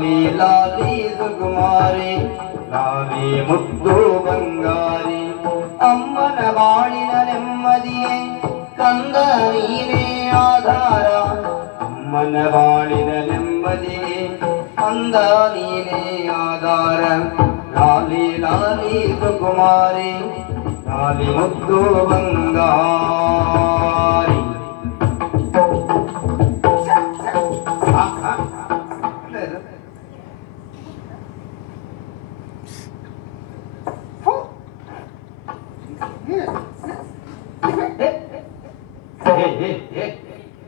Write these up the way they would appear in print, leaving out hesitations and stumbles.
ಲಾಲಿ ಲಾಲಿ ಸುಕುಮಾರಿ ಲಾಲಿ ಮುದ್ದು ಬಂಗಾರಿ ಅಮ್ಮನ ಬಾಳಿನ ನೆಮ್ಮದಿಯೇ ಕಂದ ನೀನೇ ಆಧಾರ ಅಮ್ಮನ ಬಾಳಿನ ನೆಮ್ಮದಿಯೇ ಕಂದ ನೀನೇ ಆಧಾರ ಲಾಲಿ ಲಾಲಿ ಸುಕುಮಾರಿ ಲಾಲಿ ಮುದ್ದು ಬಂಗಾರಿ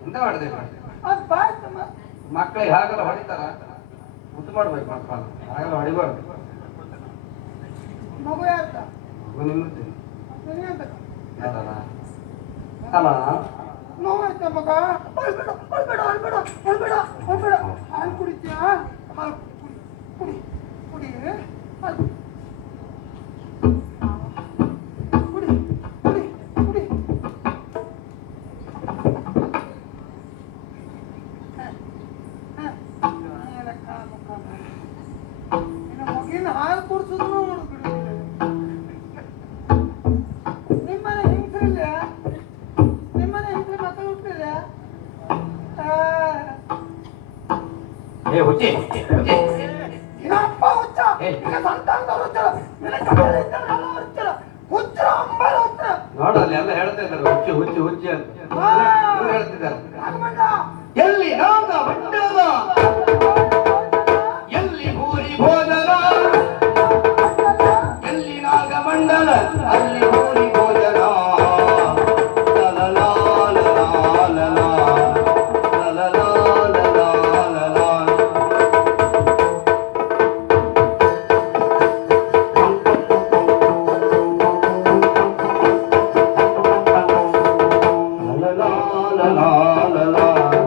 ಎಂತ ಮಾಡಿದೆ ಮಕ್ಕಳಿಗೆ ಹಾಗೆಲ್ಲ ಹೊಡಿತಾರ ಮುದ್ದು ಮಾಡ್ಬೇಕು ಮಕ್ಕಳು ಹಾಗೆಲ್ಲ ಹೊಡಿಬಾರ್ದು ಮಗು ಯಾರ್ದ ಮಗು ನಿಮ್ಮದು ಯಾರಲ್ಲ ಅಲ್ಲ ನೋವಾಯ್ತ ಮಗ ಅಳ್ಬೇಡ ಅಳ್ಬೇಡ ಅಳ್ಬೇಡ ಅಳ್ಬೇಡ ಅಳ್ಬೇಡ ಹಾಲು ಕುಡಿತೀಯಾ ಹಾಲು ಕುಡಿ ಕುಡಿ ಕುಡಿ ಕುಡಿ ಕುಡಿ ಕುಡಿ ಮಗಿನ ಹಾಲು ಕುಡಿಸಿದ್ರು ನಿಮ್ಮನೆ ಹಿಂಸರಿಲ್ಲ ನಿಮ್ಮನೆ ಹಿಂಸರಿ ಮಕ್ಕಳು ಹುಟ್ಟಿಲ್ಲ ಏ ಹುಚ್ಚಿ ಅಪ್ಪ ಹುಚ್ಚ ಈಗ ಸಂತಾನದವ್ರು ಹುಚ್ಚರ ನಿನ್ನ ಕಟ್ಟಡ ಇದ್ದಲ್ಲ ಹುಚ್ಚರ ಹುಚ್ಚರ ಅಂಬಾರ ಹುಚ್ಚರ ನೋಡಲ್ಲಿ ಎಲ್ಲ ಹೇಳ್ತಾ ಇದ್ದಾರೆ ಹುಚ್ಚಿ ಹುಚ್ಚಿ ಹುಚ್ಚಿ ಅಂತ ಹೇಳ್ತಿದ್ದಾರೆ ನಾಗಮಂಡ ಎಲ್ಲಿ ನಾಗ ಮಂಡಲ ಎಲ್ಲಿ ಭೂರಿ ಭೋಜನ ಎಲ್ಲಿ ನಾಗ ಮಂಡಲ ಅಲ್ಲಿ ಭೂರಿ ಭೋಜನ la la la la la